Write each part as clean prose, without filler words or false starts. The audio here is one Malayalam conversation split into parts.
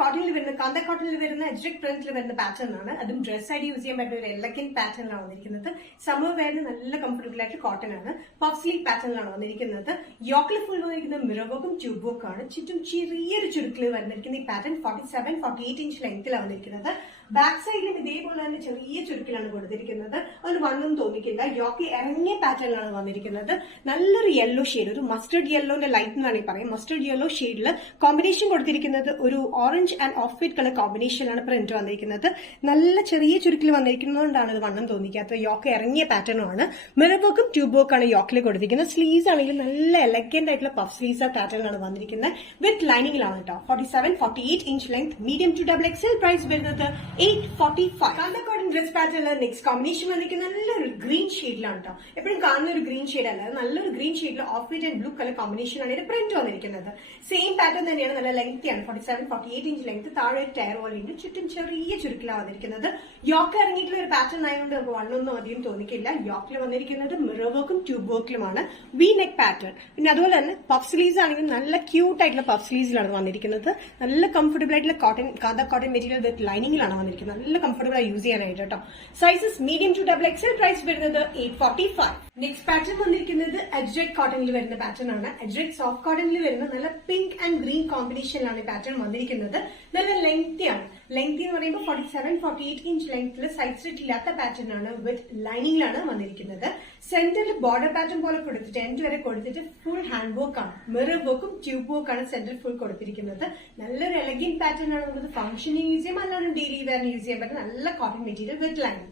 കോട്ടണിൽ വരുന്ന കാന്ത കോട്ടണിൽ വരുന്ന അജ്രക് പ്രിന്റിൽ വരുന്ന പാറ്റേൺ ആണ്. അതും ഡ്രസ് ആയിട്ട് യൂസ് ചെയ്യാൻ പറ്റുന്ന ഒരു എലഗന്റ് പാറ്റേണിലാണ് വന്നിരിക്കുന്നത്. സമ്മർ വെയറിന് നല്ല കംഫർട്ടബിൾ ആയിട്ട് കോട്ടൺ ആണ്. പഫ് സ്ലീവ് പാറ്റേണിലാണ് വന്നിരിക്കുന്നത്. യോക്കിൽ ഫുൾ വന്നിരിക്കുന്നത് മിറർ വർക്കും ട്യൂബ് വർക്കും ആണ്. ചുറ്റും ചെറിയൊരു ചുരുക്കിൽ വന്നിരിക്കുന്ന ഈ പാറ്റേൺ 47-48 ഇഞ്ച് ലെങ്ത്തിലാണ് വന്നിരിക്കുന്നത്. ബാക്ക് സൈഡിലും ഇതേപോലെ തന്നെ ചെറിയ ചുരുക്കിലാണ് കൊടുത്തിരിക്കുന്നത്. അതിന് വണ്ണം തോന്നിക്കില്ല. യോക്കി ഇറങ്ങിയ പാറ്റേണിലാണ് വന്നിരിക്കുന്നത്. നല്ലൊരു യെല്ലോ ഷെയ്ഡ്, ഒരു മസ്റ്റർഡ് യെല്ലോന്റെ ലൈറ്റ് എന്നാണ് ഈ പറയും. മസ്റ്റർഡ് യെല്ലോ ഷെയ്ഡിൽ കോമ്പിനേഷൻ കൊടുത്തിരിക്കുന്നത് ഒരു orange and off white colour കോമ്പിനേഷനിലാണ് പ്രിന്റ് വന്നിരിക്കുന്നത്. നല്ല ചെറിയ ചുരുക്കിൽ വന്നിരിക്കുന്നതുകൊണ്ടാണ് ഇത് വണ്ണം തോന്നിക്കാത്തത്. യോക്ക് ഇറങ്ങിയ പാറ്റേണുമാണ്. മിറർ വർക്കും ട്യൂബ് വർക്കാണ് യോക്കിൽ കൊടുത്തിരിക്കുന്നത്. സ്ലീവ്സ് ആണെങ്കിൽ നല്ല എലഗന്റ് ആയിട്ടുള്ള പഫ് സ്ലീവ്സ് പാറ്റേണിലാണ് വന്നിരിക്കുന്നത്. വിത്ത് ലൈനിങ്ങിലാണ് കേട്ടോ. 47-48 inch length, medium to double XL. Price വരുന്നത് 845. കാന്ത കോട്ടൺ ഡ്രസ് പാറ്റേണിൽ നെക്സ്റ്റ് കോമ്പിനേഷൻ വന്നിരിക്കുന്ന നല്ലൊരു ഗ്രീൻ ഷെയ്ഡിലാണ് കേട്ടോ. എപ്പോഴും കാണുന്ന ഒരു ഗ്രീൻ ഷെയ്ഡ് അല്ല, നല്ലൊരു ഗ്രീൻ ഷെയ്ഡിൽ of white and blue colour കോമ്പിനേഷനാണ് ഇതിന്റെ പ്രിന്റ് വന്നിരിക്കുന്നത്. സെയിം പാറ്റേൺ തന്നെയാണ്, നല്ല ലെങ്തിയാണ്. 47-48 ഇഞ്ച് ലെങ്ത്. താഴെ ഒരു ടയർ വോളിയുണ്ട്. ചുറ്റും ചെറിയ ചുരുക്കിലാണ് വന്നിരിക്കുന്നത്. യോക്ക് ഇറങ്ങിയിട്ടുള്ള ഒരു പാറ്റേൺ ആയതുകൊണ്ട് നമുക്ക് വണ്ണൊന്നും അധികം തോന്നിക്കില്ല. യോക്കിൽ വന്നിരിക്കുന്നത് മിറർ വർക്കും ട്യൂബ് വർക്കിലുമാണ്. V neck pattern. പിന്നെ അതുപോലെ തന്നെ പഫ് സ്ലീവ്സ് ആണെങ്കിൽ നല്ല ക്യൂട്ട് ആയിട്ടുള്ള പഫ് സ്ലീവ്സിലാണ് വന്നിരിക്കുന്നത്. നല്ല കംഫർട്ടബിൾ ആയിട്ടുള്ള cotton kantha cotton material with ലൈനിങ്ങിലാണ് വന്നിരിക്കുന്നത്. നല്ല കംഫർട്ടബിൾ ആയി യൂസ് ചെയ്യാനായിട്ട് കേട്ടോ. Sizes medium to double XL. Price വരുന്നത് 845. നെക്സ്റ്റ് പാറ്റേൺ വന്നിരിക്കുന്നത് അജ്രക് കോട്ടണിൽ വരുന്ന പാറ്റേൺ ആണ്. അജ്രക് സോഫ്റ്റ് കോട്ടണിൽ വരുന്ന നല്ല പിങ്ക് ആൻഡ് ഗ്രീൻ കോമ്പിനേഷനിലാണ് ഈ പാറ്റേൺ വന്നിരിക്കുന്നത്. നല്ല ലെങ്തിയാണ്. ലെങ്തി എന്ന് പറയുമ്പോൾ 47-48 ഇഞ്ച് ലെങ്ത്തിൽ സൈഡ് സ്ലിറ്റ് ഇല്ലാത്ത പാറ്റേൺ ആണ്. വിത്ത് ലൈനിങ്ങിലാണ് വന്നിരിക്കുന്നത്. സെന്ററിൽ ബോർഡർ പാറ്റേൺ പോലെ കൊടുത്തിട്ട് എൻഡ് വരെ കൊടുത്തിട്ട് ഫുൾ ഹാൻഡ് വർക്ക് ആണ്. മിറർ വർക്കും ട്യൂബ് വർക്കാണ് സെന്ററിൽ ഫുൾ കൊടുത്തിരിക്കുന്നത്. നല്ലൊരു എലഗന്റ് പാറ്റേൺ ആണ്. നമുക്ക് ഫംഗ്ഷനിൽ യൂസ് ചെയ്യാം, അല്ലാതെ ഡെയിലി വെയറിന് യൂസ് ചെയ്യാൻ പറ്റുന്ന നല്ല കോട്ടൺ മെറ്റീരിയൽ വിത്ത് ലൈനിങ്.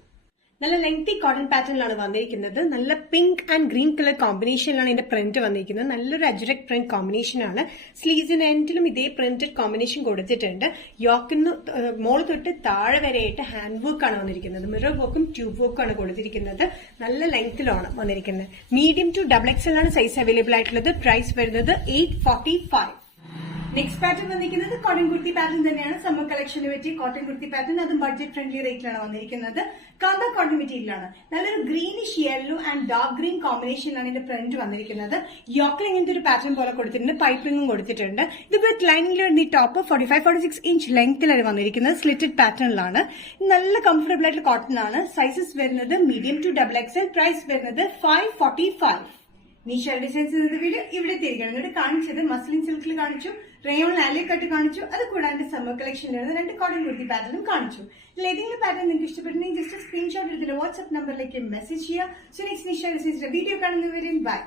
നല്ല ലെങ്തി കോട്ടൺ പാറ്റേണിലാണ് വന്നിരിക്കുന്നത്. നല്ല പിങ്ക് ആൻഡ് ഗ്രീൻ കളർ കോമ്പിനേഷനിലാണ് ഇതിന്റെ പ്രിന്റ് വന്നിരിക്കുന്നത്. നല്ലൊരു അജ്രക് പ്രിന്റ് കോമ്പിനേഷൻ ആണ്. സ്ലീവ്സിന് എൻഡിലും ഇതേ പ്രിന്റഡ് കോമ്പിനേഷൻ കൊടുത്തിട്ടുണ്ട്. യോക്കിന് മോൾ തൊട്ട് താഴെ വരെയായിട്ട് ഹാൻഡ് വർക്ക് ആണ് വന്നിരിക്കുന്നത്. മിറർ വർക്കും ട്യൂബ് വർക്കും ആണ് കൊടുത്തിരിക്കുന്നത്. നല്ല ലെങ്ത്തിലാണ് വന്നിരിക്കുന്നത്. മീഡിയം ടു ഡബിൾ എക്സൽ ആണ് സൈസ് അവൈലബിൾ ആയിട്ടുള്ളത്. പ്രൈസ് വരുന്നത് 845. നെക്സ്റ്റ് പാറ്റേൺ വന്നിരിക്കുന്നത് കോട്ടൺ കുർത്തി പാറ്റേൺ തന്നെയാണ്. സമ്മർ കളക്ഷന് പറ്റി കോട്ടൺ കുർത്തി പാറ്റേൺ, അതും ബഡ്ജറ്റ് ഫ്രണ്ട്ലി റേറ്റിലാണ് വന്നിരിക്കുന്നത്. കാന്ത കോട്ടൺ മെറ്റീരിയലാണ്. നല്ലൊരു greenish yellow and dark green കോമ്പിനേഷനിലാണ് ഇതിന്റെ പ്രിന്റ് വന്നിരിക്കുന്നത്. യോക്കിൽ ഇങ്ങനത്തെ ഒരു പാറ്റേൺ പോലെ കൊടുത്തിട്ടുണ്ട്. പൈപ്പിംഗും കൊടുത്തിട്ടുണ്ട്. ഇത് വിത്ത് ലൈനിങ്ങിൽ വരുന്ന ഈ ടോപ്പ് 45-46 ഇഞ്ച് ലെങ്ത്തിലാണ് വന്നിരിക്കുന്നത്. സ്ലിറ്റഡ് പാറ്റേണിലാണ്. നല്ല കംഫർട്ടബിൾ ആയിട്ടുള്ള കോട്ടൺ ആണ്. സൈസസ് വരുന്നത് medium to double XL. Price വരുന്നത് 545. നീഷ ഡിസൈൻസ് എന്ന വീഡിയോ ഇവിടെ തിരികണം. എന്നിട്ട് കാണിച്ചത് മസ്ലിൻ സിൽക്കിൽ കാണിച്ചു, റയോൺ ആലി കട്ട് കാണിച്ചു. അത് കൂടാണ്ട് സമ്മർ കളക്ഷനിൽ വരുന്ന 2 കോട്ടൺ കുർത്തി പാറ്റേണും കാണിച്ചു. ഏതെങ്കിലും പാറ്റേൺ നിങ്ങൾക്ക് ഇഷ്ടപ്പെട്ടുണ്ടെങ്കിൽ ജസ്റ്റ് സ്ക്രീൻഷോട്ട് എടുത്തിട്ട് വാട്സ്ആപ്പ് നമ്പറിലേക്ക് മെസ്സേജ് ചെയ്യുക. സോ നെക്സ്റ്റ് നിഷ ഡിസൈൻസിന്റെ വീഡിയോ കാണുന്നവരും ബൈ.